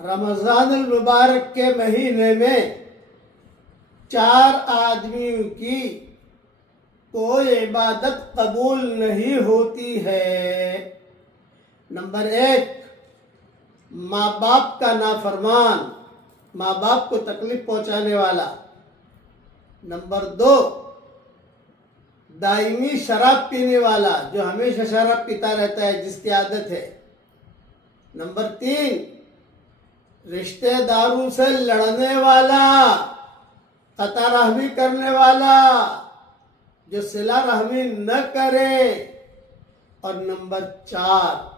رمضان المبارک کے مہینے میں 4 آدمیوں کی کوئی عبادت قبول نہیں ہوتی ہے۔ نمبر 1، ماں باپ کا نافرمان، ماں باپ کو تکلیف پہنچانے والا۔ نمبر 2، دائمی شراب پینے والا، جو ہمیشہ شراب پیتا رہتا ہے، جس کی عادت ہے۔ نمبر 3، رشتہ داروں سے لڑنے والا، قطع رحمی کرنے والا، جو صلہ رحمی نہ کرے۔ اور نمبر 4،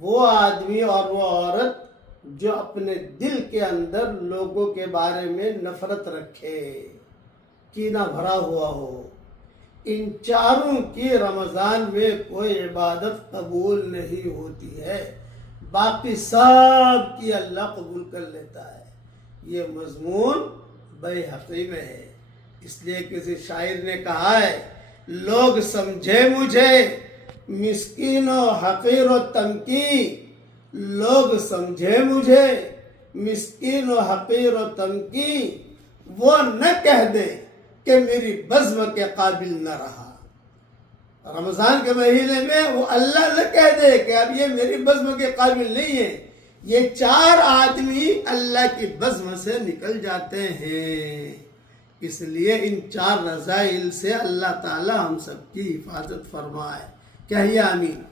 وہ آدمی اور وہ عورت جو اپنے دل کے اندر لوگوں کے بارے میں نفرت رکھے، کینہ بھرا ہوا ہو۔ ان چاروں کی رمضان میں کوئی عبادت قبول نہیں ہوتی ہے، باقی سب کی اللہ قبول کر لیتا ہے۔ یہ مضمون بیہقی میں ہے۔ اس لیے کسی شاعر نے کہا ہے، لوگ سمجھے مجھے مسکین و حقیر و تنکی، لوگ سمجھے مجھے مسکین و حقیر و تنکی، وہ نہ کہہ دے کہ میری بزم کے قابل نہ رہا۔ رمضان کے مہینے میں وہ اللہ نہ کہہ دے کہ اب یہ میری بزم کے قابل نہیں ہے۔ یہ 4 آدمی اللہ کی بزم سے نکل جاتے ہیں۔ اس لیے ان 4 رذائل سے اللہ تعالی ہم سب کی حفاظت فرمائے۔ کہیے آمین۔